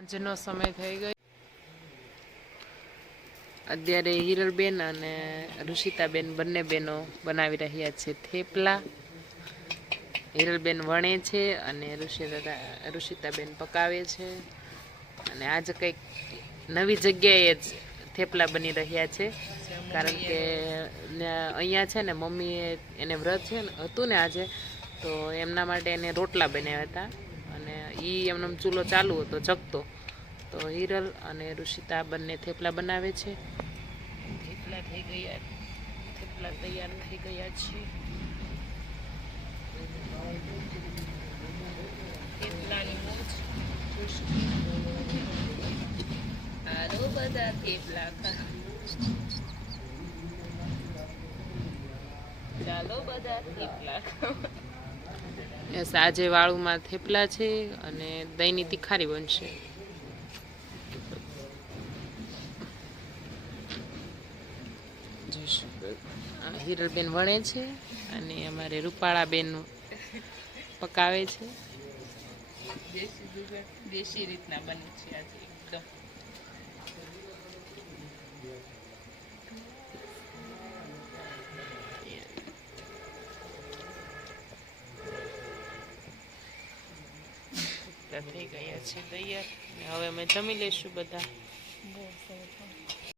સાંજનો સમય થઈ ગયો. અત્યારે હિરલબેન અને ઋષિતાબેન બંને બેનો બનાવી રહ્યા છે થેપલા. હિરલબેન વણે છે અને ઋષિતા ઋષિતાબેન પકાવે છે. અને આજે કંઈક નવી જગ્યાએ જ થેપલા બની રહ્યા છે. કારણ કે અહીંયા છે ને મમ્મીએ એને વ્રત છે ને હતું ને આજે, તો એમના માટે એને રોટલા બનાવ્યા હતા. એ એમનો ચૂલો ચાલુ હતો, જગતો. તો હિરલ અને ઋષિતા બંને થેપલા બનાવે છે. થેપલા થઈ ગયા, થેપલા તૈયાર થઈ ગયા છે થેપલાની મોજ. આરો બધા થેપલા ચાલો બધા થેપલા આજે વાળુમાં થેપલા છે અને દહીંની તિખારી બનશે. હિરલબેન વણે છે અને અમારે રૂપાળાબેન પકાવે છે. દેશી રીતના બને છે આજે. એકદમ થઈ ગયા છે, તૈયાર. ને હવે અમે જમી લઈશું બધા.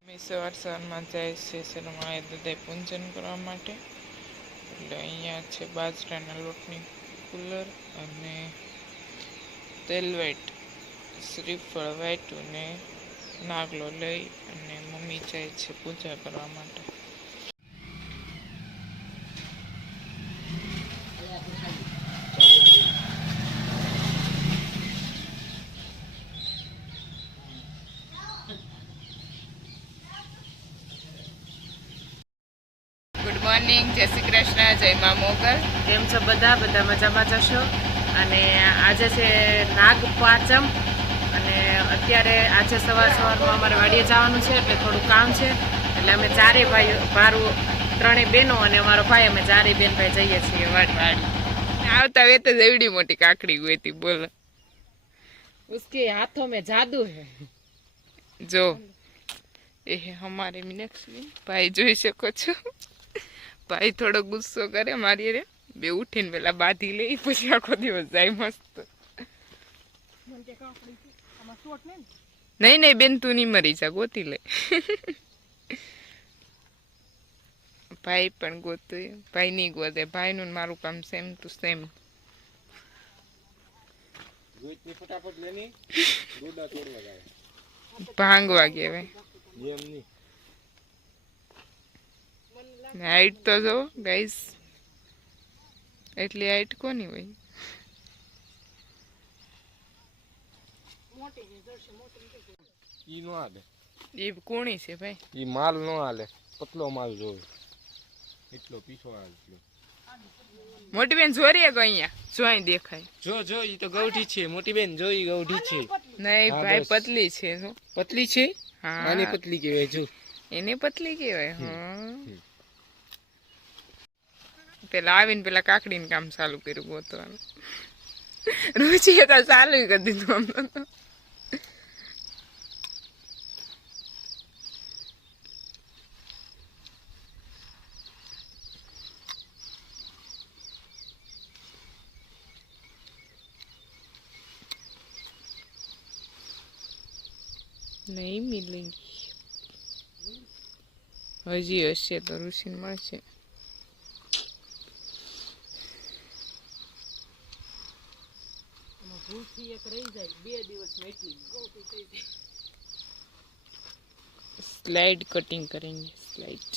અમે સવાર સવારમાં જાય છે, શર્માએ દદાઈ પૂંજન કરવા માટે. એટલે અહીંયા છે બાજરાના લોટની કુલર અને તેલ વાઈટ શ્રીફળ વાઈટું ને નાગલો લઈ અને મમ્મી જાય છે પૂજા કરવા માટે. મોર્નિંગ જય શ્રી કૃષ્ણ જય મા મોગલ. કેમ છો બધા? બધા મજામાં જશો અને આજે છે નાગ પાંચમ અને અત્યારે આજે સવાર સવારમાં અમારે વાડીએ જવાનું છે એટલે થોડું કામ છે. એટલે અમે ચારે ભાઈ મારું ત્રણેય બહેનો અને અમારો ભાઈ અમે ચારેય બેન ભાઈ જઈએ છીએ વાડી. વાડી આવતા વે તો એવડી મોટી કાકડી હોય હતી બોલો. ઉસકે હાથો મેં જાદુ હે. જો. એ અમારે મીનાક્ષી. ભાઈ જોઈ શકો છો. ભાઈ થોડો ગુસ્સો કરે મારી રે બે ઉઠીને પેલા બાંધી લે પછી આખો દિવસ જાય મસ્ત. નહીં નહીં બેન તું નહીં મરી જા ગોતી લે. ભાઈ પણ ગોતે ભાઈ નહીં ગોતે ભાઈનું ને મારું કામ સેમ ટુ સેમ ભાંગવા કહેવાય. હાઈટ તો જો ગાઈસ એટલી હાઈટ કોની હોય? ઈ નો હાલે. એ કોણી છે ભાઈ. ઈ માલ નો હાલે. પતલો માલ જોવે એટલો પીછો હાલ મોટી બેન જોરીએ ગો અહીંયા. જોઈ દેખાય. જો જો ઈ તો ગૌઠી છે. મોટી બેન જો ઈ ગૌઠી છે. નહીં ભાઈ પતલી છે પતલી છે? હા. આને પતલી કહેવાય જો. એને પતલી કહેવાય હા. પેલા આવીને પેલા કાકડીને કામ ચાલુ કર્યું ગોતવાનું. રુચિએ તો ચાલુ કરી દીધું અમને નહીં મિલેંગી હજી હશે તો ઋષિને મળશે. બાકી એક રહી જાય. બે દિવસમાં એટલી સ્લાઇડ કટિંગ કરેંગે સ્લાઇડ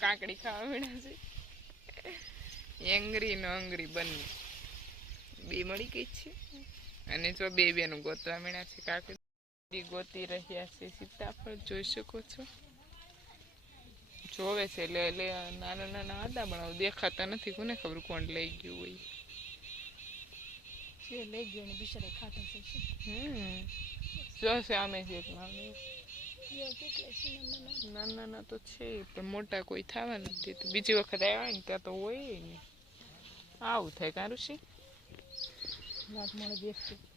કાકડી ખાવા મળ્યા છે. એંગરી નો અંગરી બંને. બે મળી ગઈ છે. અને જો બે બેનું ગોતવા મળ્યા છે કાકડી. ગોતી રહ્યા છે. સીતાફળ જોઈ શકો છો. જોવે છે એટલે એટલે નાના નાના હતા પણ દેખાતા નથી. કોને ખબર કોણ લઈ ગયું હોય. જે લઈ ગયો ને બિચારે ખાતા છે હમ. જોશે સામે છે નાના નાના? તો છે પણ મોટા કોઈ થવા નથી. તો બીજી વખત આવ્યા ને ત્યાં તો હોય ને. આવું થાય કાં ઋષિ?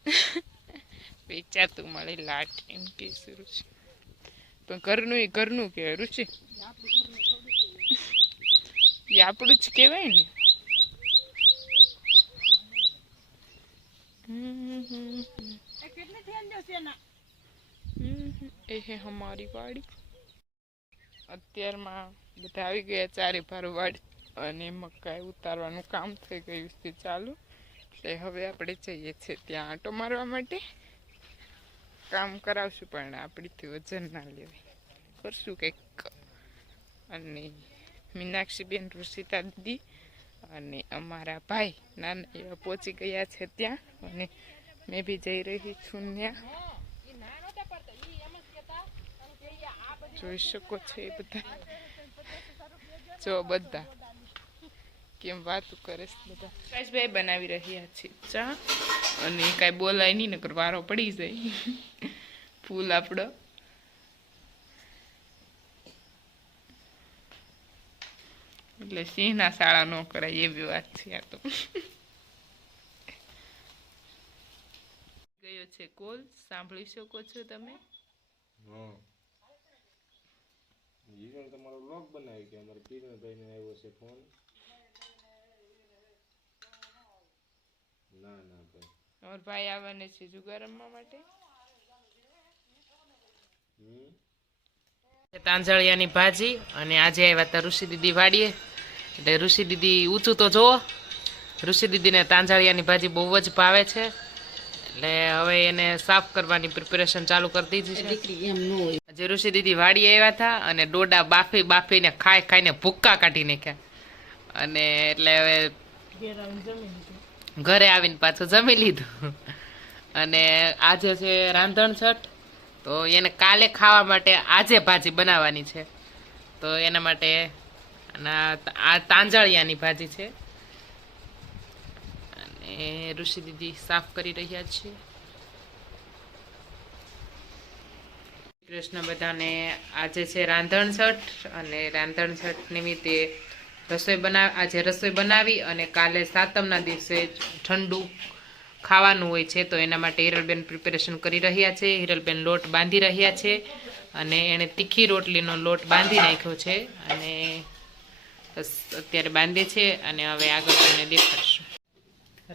વેચાતું મળે લાટ એમ કે ઋષિ. પણ ઘરનું એ ઘરનું કહેવાય ઋષિ. એ આપણું જ કહેવાય ને. એ હે હમારી વાડી. અત્યારમાં બધા આવી ગયા ચારે ભારો વાડી અને મકાઈ ઉતારવાનું કામ થઈ ગયું છે ચાલુ. એટલે હવે આપણે જઈએ છીએ ત્યાં આંટો મારવા માટે. કામ કરાવશું, પણ આપણીથી વજન ના લેવાય. કરશું કંઈક. અને મીનાક્ષીબેન ઋષિતા દીદી અને અમારા ભાઈ નાના એવા પહોંચી ગયા છે ત્યાં. અને મેં બી જઈ રહી છું ત્યાં. જોઈ શકો છો એ બધા. જો બધા. કેમ વાતો કરે છે બધા? પ્રકાશભાઈ બનાવી રહ્યા છે. ચા અને કાંઈ બોલાય નહીં નકર વારો પડી જાય. ફૂલ આપણો એટલે સિંહના શાળા ન કરાય એવી વાત છે આ તો. ગયો છે કોલ. સાંભળી શકો છો તમે? હા. જીવન તમારો બ્લોગ બનાવી કે? અમારે કિરણભાઈને આવ્યો છે ફોન ના ના ભાઈ. અમારા ભાઈ આવવાને છે જુગાર રમવા માટે. હમ? તાંજળિયાની ભાજી અને આજે આવ્યા હતા ઋષિ દીદી વાડીએ. એટલે ઋષિ દીદી ઊંચું તો જુઓ. ઋષિ દીદીને તાંજળિયાની ભાજી બહુ જ ભાવે છે. એટલે હવે એને સાફ કરવાની પ્રિપેરેશન ચાલુ કરી દીધી છે. આજે ઋષિ દીદી વાડીએ આવ્યા હતા અને ડોડા બાફી બાફીને ખાઈ ખાઈને ભૂક્કા કાઢી નાખ્યા. અને એટલે હવે ઘરે આવીને પાછું જમી લીધું. અને આજે છે રાંધણ છઠ, તો એને કાલે ખાવા માટે આજે ભાજી બનાવવાની છે. તો એના માટે આ તાંજળિયાની ભાજી છે. અને ઋષિ દીદી સાફ કરી રહ્યા છે. કૃષ્ણ બધાને આજે છે રાંધણ છઠ, અને રાંધણ છઠ નિમિત્તે રસોઈ બનાવ, આજે રસોઈ બનાવી અને કાલે સાતમના દિવસે ઠંડુ ખાવાનું હોય છે, તો એના માટે હિરલબેન પ્રિપેરેશન કરી રહ્યા છે. હિરલબેન લોટ બાંધી રહ્યા છે અને એણે તીખી રોટલીનો લોટ બાંધી નાખ્યો છે અને બસ અત્યારે બાંધે છે અને હવે આગળ તમને દેખાડશું.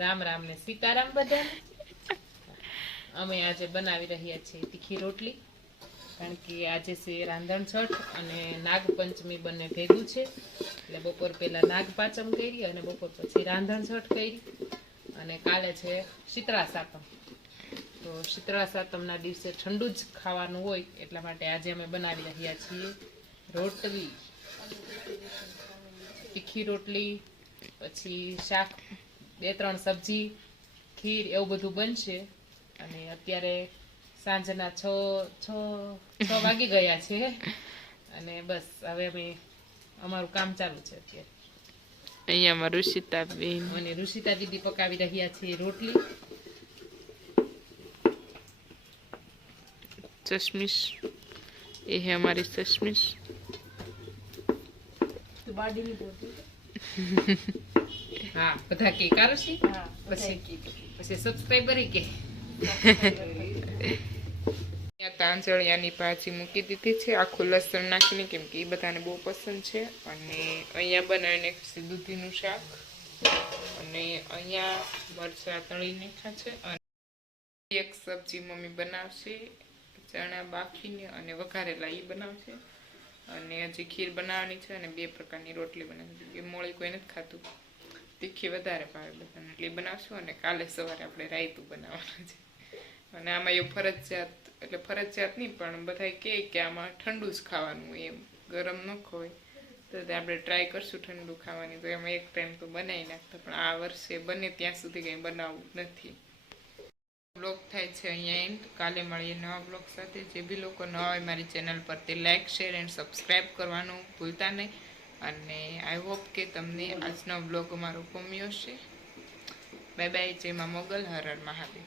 રામ રામ ને સીતારામ બધા અમે આજે બનાવી રહ્યા છીએ તીખી રોટલી. કારણ કે આજે છે રાંધણ છઠ અને નાગપંચમી બંને ભેગું છે. એટલે બપોર પહેલા નાગપાચમ કરી અને બપોર પછી રાંધણ છઠ કરી. અને કાલે છે શીતળા સાતમ. તો શીતળા સાતમના દિવસે ઠંડુ જ ખાવાનું હોય એટલા માટે આજે અમે બનાવી રહ્યા છીએ રોટલી. તીખી રોટલી, પછી શાક, બે ત્રણ સબ્જી, ખીર એવું બધું બનશે. અને અત્યારે સાંજના છ છ છ વાગી ગયા છે અને બસ હવે અમે અમારું કામ ચાલુ છે અત્યારે. અહીંયા ઋષિતા બેન અને ઋષિતા દીદી પકાવી રહ્યા છે રોટલી. ચશ્મિશ. એ હે અમારી ચશ્મિશ. હા બધા કે કારુશી? પછી પછી સબસ્ક્રાઈબર કે. તાંજળિયાની ભાજી મૂકી દીધી છે, આખું લસણ નાખીને, કેમ કે એ બધાને બહુ પસંદ છે. અને અહીંયા બનાવીને દૂધીનું શાક. અને અહીંયા મરચાં તળી નાખ્યા છે. અને એક સબ્જી મમ્મી બનાવશે, ચણા બાફીને અને વઘારેલા એ બનાવશે. અને હજી ખીર બનાવવાની છે અને બે પ્રકારની રોટલી બનાવવાની એ મોળી કોઈ નથી ખાતું. તીખી વધારે ભાવે બધાને. એટલે બનાવશું અને કાલે સવારે આપણે રાયતું બનાવવાનું છે. અને આમાં એવું ફરજિયાત, એટલે ફરજિયાત નહીં, પણ બધા કહે કે આમાં ઠંડુ જ ખાવાનું એમ. ગરમ ન ખવાય. તો આપણે ટ્રાય કરશું ઠંડુ ખાવાની. તો એમાં એક ટાઈમ તો બનાવી નાખતા, પણ આ વર્ષે બને ત્યાં સુધી કંઈ બનાવવું નથી. બ્લોગ થાય છે અહીંયા એન્ડ કાલે મળીએ નવા બ્લોગ સાથે. જે બી લોકો નવા હોય મારી ચેનલ પર તે લાઇક શેર એન્ડ સબસ્ક્રાઈબ કરવાનું ભૂલતા નહીં. અને આઈ હોપ કે તમને આજનો બ્લોગ અમારો ગમ્યો હશે. બાય બાય જેમાં મોગલ. હરર હર મહાદેવ.